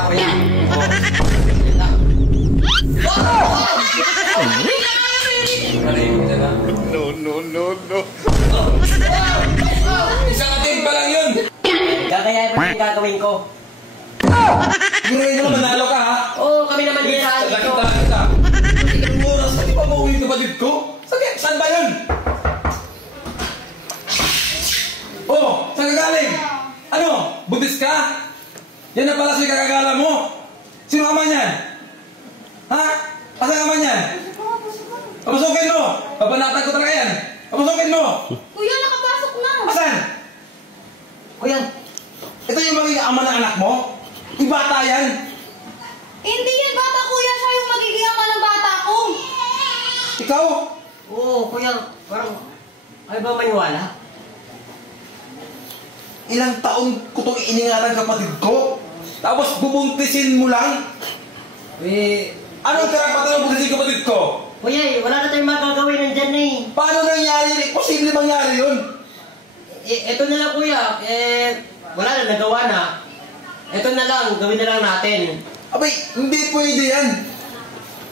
ba kuya? No. Isang atin pa lang yun. Gagayahin mo yung gagawin ko. Ginuhin mo naman, manalo ka ha? Oo, kami naman din sa atin ko. Ilang oras, pati pa mauwi yung kapatid ko? Saan ba yun? Oh, saan ka galing? Ano? Buntis ka? Yan na pala si kakagala mo. Sino ama niyan? Ha? Asan ang ama niyan? Papasukin mo! Papanatan ko talaga yan! Papasukin mo! Kuya, nakapasok na! Asan? Kuya, ito yung magiging ama ng anak mo? Yung bata yan? Hindi yan bata, kuya. Siya yung magiging ama ng bata ko. Ikaw? Oo, kuya. Parang, ay ba maniwala? Ilang taon ko itong iningatan kapatid ko? Tapos bubuntisin mo lang? Eh, Anong karapatan ng buntisin kapatid ko? kuya, wala na tayong magagawin nandyan na eh. Paano nangyari? Posible mangyari yun? Eto na lang kuya, wala na, nagawa na. Eto na lang, gawin na lang natin. Abay, hindi pwede yan.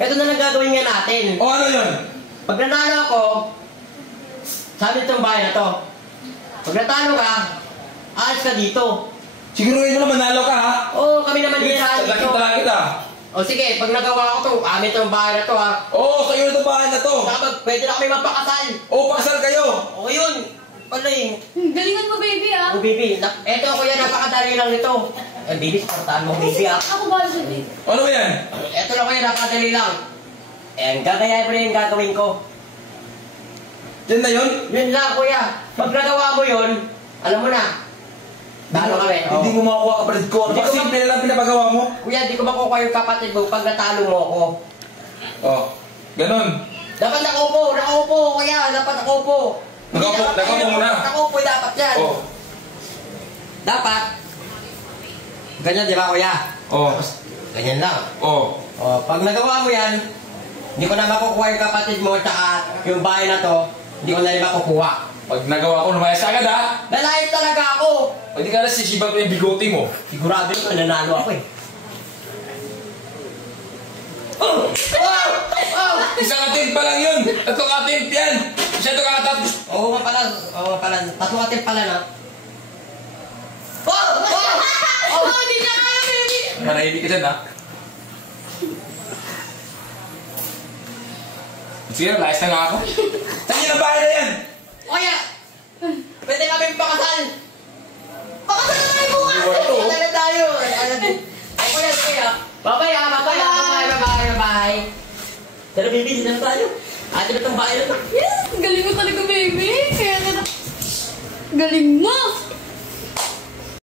Eto na lang gagawin nga natin. O ano yun? Pag nanalo ako, sabi itong bahay na to. Pag natalo ka, alis ka dito. Siguruhin mo na manalo ka ha? Oo, kami naman din sa dito. Talakit kita. O sige, pag nagawa ko to, amin itong bahay na to ha. Oo, sa'yo na itong bahay na to. Saka pwede na kami magpakasal. Oo, pakasal kayo. O yun, pala eh. Galingan mo, baby, ah. O baby, eto kuya, napakadali lang nito. Baby, supportahan mo baby ah. Ako ba, baby? Ano ba yan? Eto lang kuya, napakadali lang. Gagayahin mo na yung gagawin ko. Yan na yun? Yun lang kuya. Pag nagawa mo yun, alam mo na. Talo kami. Hindi mo makukuha kapatid ko. Hindi ko Simple lang pinapagawa mo. Kuya, di ko makukuha yung kapatid mo pag natalo mo ako. Oh, ganun. Dapat nakaupo, kuya, dapat nakaupo. Nakaupo muna. Nakaupo dapat yan. Oh. Dapat. Ganyan, di ba kuya? Oh. Ganyan lang. Oh. O, pag nagawa mo yan, hindi ko na makukuha yung kapatid mo tsaka yung bahay na to, hindi ko na rin makukuha. Pag nagawa ko, lumayas agad ha? Lalait talaga ako! Pwede ka na sisibag ko yung bigote mo. Sigurado yun, nanalo ako eh. Oh! Isang attempt pa lang yun! Tatlong attempt yan! Siya ito kakatapos. Oo nga pala. Tatlong atin pala na. Hindi niya kaya, baby! Manahimik ka dyan ha? Sige, layas na nga ako. Saan yun ang bahay na yan? Kuya! Pwede kami pakasal! Pakasal na tayo bukas! Pakasal na tayo! Ay kuya, sige ah. Bye-bye! Pero baby, sila na tayo. Ate na itong bahay na to. Yes! Galing mo talaga, baby! Kaya ka na... Galing mo!